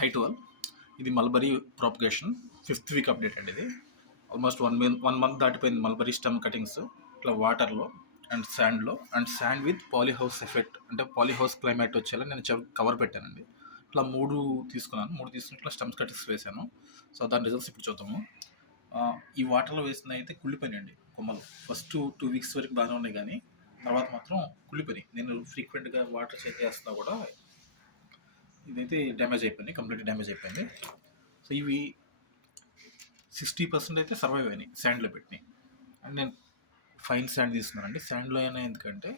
High 12. ఇది mulberry propagation 5th week update అండి. ఇది ఆల్మోస్ట్ 1 month దాటిపోయింది. మల్బరీ స్టెమ్ కటింగ్స్ ఇట్లా వాటర్లో అండ్ శాండ్లో, and sand with polyhouse effect, అంటే పాలీహౌస్ క్లైమేట్ వచ్చేలా నేను కవర్ పెట్టానండి. ఇట్లా 3 తీసుకున్నాను. 3 తీసుకుని ఇట్లా స్టెమ్స్ కటింగ్స్ వేసాను. సో దాని రిజల్ట్స్ ఇప్పుడు చూద్దాము. ఈ వాటర్లో వేసిన అయితే కుళ్ళిపోయినాయండి కొమ్మలు. ఫస్ట్ 2 weeks వరకు బాగానే ఉన్నాయి, కానీ తర్వాత మాత్రం కుళ్ళిపోయినాయి. నేను ఫ్రీక్వెంట్గా వాటర్ చేంజ్ చేస్తున్నా కూడా ఇదైతే డ్యామేజ్ అయిపోయింది, కంప్లీట్ డ్యామేజ్ అయిపోయింది. సో ఇవి 60% అయితే సర్వైవ్ అయినాయి శాండ్లో పెట్టినాయి. అండ్ నేను ఫైన్ శాండ్ తీసుకున్నానండి. శాండ్లో అయినా ఎందుకంటే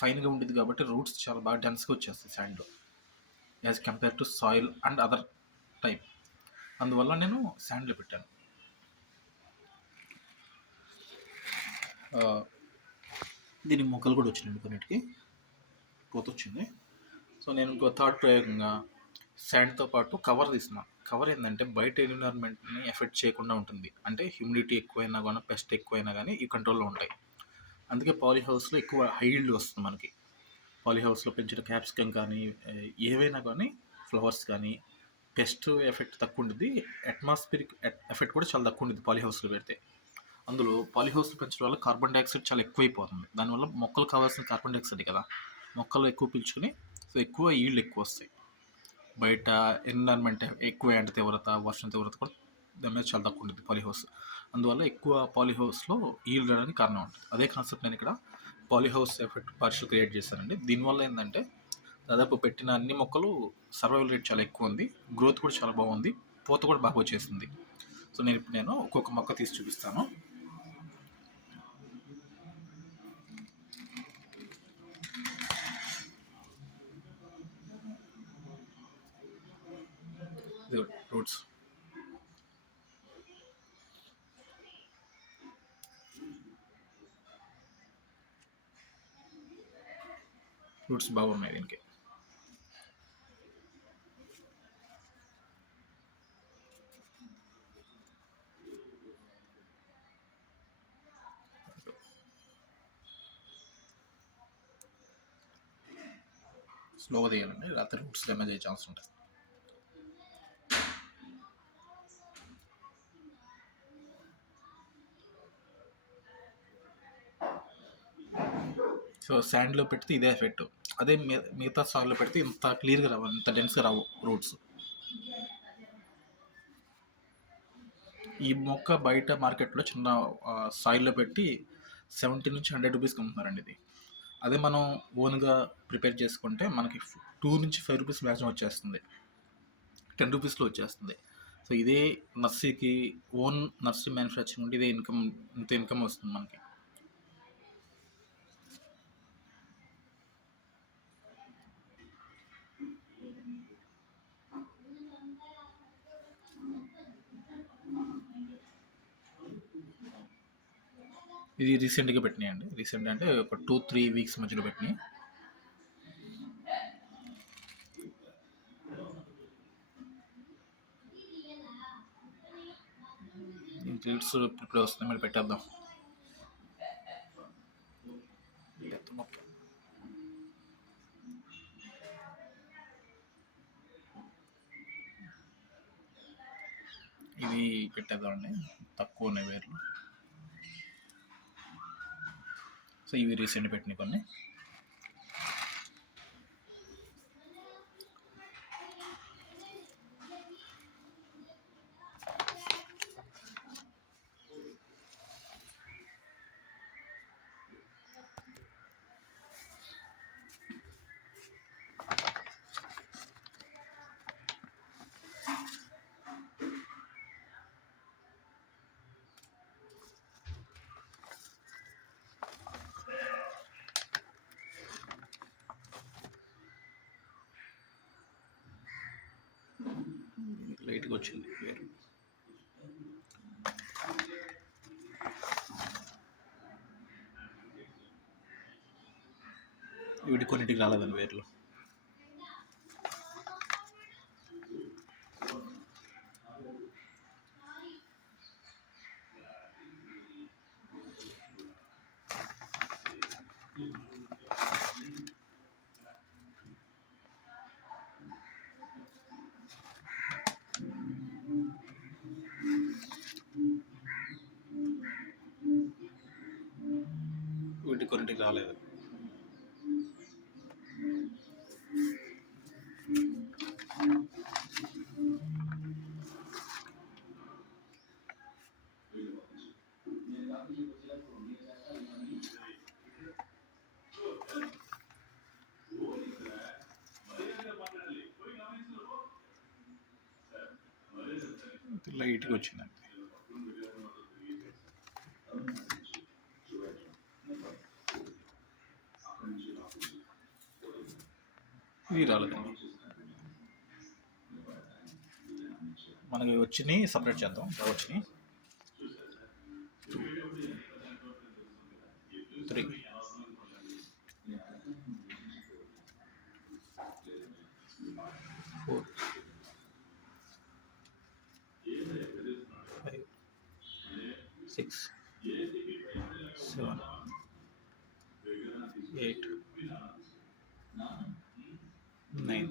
ఫైన్గా ఉండేది కాబట్టి రూట్స్ చాలా బాగా డెన్స్గా వచ్చేస్తాయి శాండ్లో as compare to soil and other type. అందువల్ల నేను శాండ్లో పెట్టాను. దీని మొక్కలు కూడా వచ్చినాయండి, కొన్నిటికి పూత వచ్చింది. సో నేను ఇంకో థర్డ్ ప్రయోగంగా శాండ్తో పాటు కవర్ తీసుకున్నాను. కవర్ ఏంటంటే బయట ఎన్విరాన్మెంట్ని ఎఫెక్ట్ చేయకుండా ఉంటుంది. అంటే హ్యూమిడిటీ ఎక్కువైనా కానీ, పెస్ట్ ఎక్కువైనా కానీ ఈ కంట్రోల్లో ఉంటాయి. అందుకే పాలీహౌస్లో ఎక్కువ హైల్డ్ వస్తుంది మనకి. పాలీహౌస్లో పెంచిన క్యాప్సికమ్ కానీ ఏవైనా కానీ, ఫ్లవర్స్ కానీ పెస్ట్ ఎఫెక్ట్ తక్కువ ఉంటుంది. అట్మాస్ఫిరిక్ ఎఫెక్ట్ కూడా చాలా తక్కువ ఉంటుంది పాలీహౌస్లో పెడితే. అందులో పాలీహౌస్లో పెంచడం వల్ల కార్బన్ డైఆక్సైడ్ చాలా ఎక్కువైపోతుంది. దానివల్ల మొక్కలు కావాల్సిన కార్బన్ డైఆక్సైడ్ కదా, మొక్కలు ఎక్కువ పీల్చుకుని సో ఎక్కువ ఈల్డ్ ఎక్కువ వస్తాయి. బయట ఎన్విరాన్మెంట్ ఎక్కువ ఎండ తీవ్రత, వర్షం తీవ్రత కూడా దాని మీద చాలా తక్కువ ఉంటుంది పాలీహౌస్. అందువల్ల ఎక్కువ పాలీహౌస్లో ఈల్డ్ రావడానికి కారణం ఉంటుంది. అదే కాన్సెప్ట్ నేను ఇక్కడ పాలీహౌస్ ఎఫెక్ట్ పార్షల్ క్రియేట్ చేశానండి. దీనివల్ల ఏంటంటే దాదాపు పెట్టిన అన్ని మొక్కలు సర్వైవల్ రేట్ చాలా ఎక్కువ ఉంది, గ్రోత్ కూడా చాలా బాగుంది, పూత కూడా బాగా వచ్చేసింది. సో నేను ఒక్కొక్క మొక్క తీసి చూపిస్తాను. రూట్స్ రూట్స్ బాగున్నాయి దీనికి. స్లోగా తీయాలండి, రాత్రి రూట్స్ డ్యామేజ్ అయ్యే ఛాన్స్ ఉంటుంది. సో శాండ్లో పెడితే ఇదే ఎఫెక్ట్. అదే మిగతా సాయిల్లో పెడితే ఇంత క్లియర్గా రావు, ఇంత డెన్స్గా రావు రూట్స్. ఈ మొక్క బయట మార్కెట్లో చిన్న సాయిల్లో పెట్టి 70 నుంచి 100 రూపీస్కి అమ్ముతున్నారండి ఇది. అదే మనం ఓన్గా ప్రిపేర్ చేసుకుంటే మనకి 2 నుంచి 5 రూపీస్ మ్యాక్సిమం వచ్చేస్తుంది, 10 రూపీస్లో వచ్చేస్తుంది. సో ఇదే నర్సరీకి ఓన్ నర్సరీ మ్యానుఫ్యాక్చరింగ్ ఉంటే ఇదే ఇంత ఇన్కమ్ వస్తుంది మనకి. ఇది రీసెంట్గా పెట్టినాయి అండి. రీసెంట్ అంటే ఒక 2-3 weeks మధ్యలో పెట్టినాయి. రీడ్స్ ఇప్పుడు వస్తుంది, మళ్ళీ పెట్టేద్దాం. ఇది పెట్టేద్దామండి, తక్కువ ఉన్నాయి వేర్లు. సో ఇవి రీసెంట్ పెట్టినాయి కొన్ని. లైట్గా వచ్చింది వేరు. వీటి కొన్నిటికి రాలేదండి వేర్లు. రాలేదు. లైట్గా వచ్చిందండి. ఇవి రాలేదండి. మనకి వచ్చినాయి సపరేట్ చేద్దాం. వచ్చినాయి 3 4 5 6 7 8 9.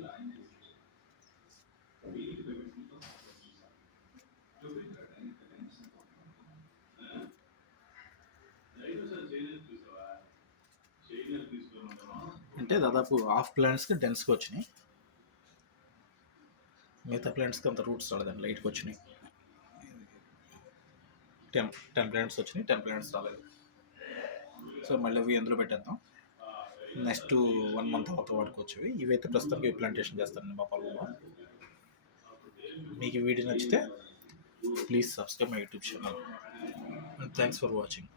అంటే దాదాపు హాఫ్ ప్లాంట్స్కి డెన్స్గా వచ్చినాయి. మిగతా ప్లాంట్స్కి అంత రూట్స్ రాలేదండి, లైట్గా వచ్చినాయి. 10 ప్లాంట్స్ వచ్చినాయి, 10 ప్లాంట్స్ రాలేదు. సో మళ్ళీ అవి ఎందులో పెట్టేద్దాం. నెక్స్ట్ 1 మంత్ తర్వాత వాడుకోవచ్చు. ఇవైతే ప్రస్తుతానికి ప్లాంటేషన్ చేస్తానండి మా పొలంలో. మీకు ఈ వీడియో నచ్చితే please subscribe my YouTube channel. And thanks for watching.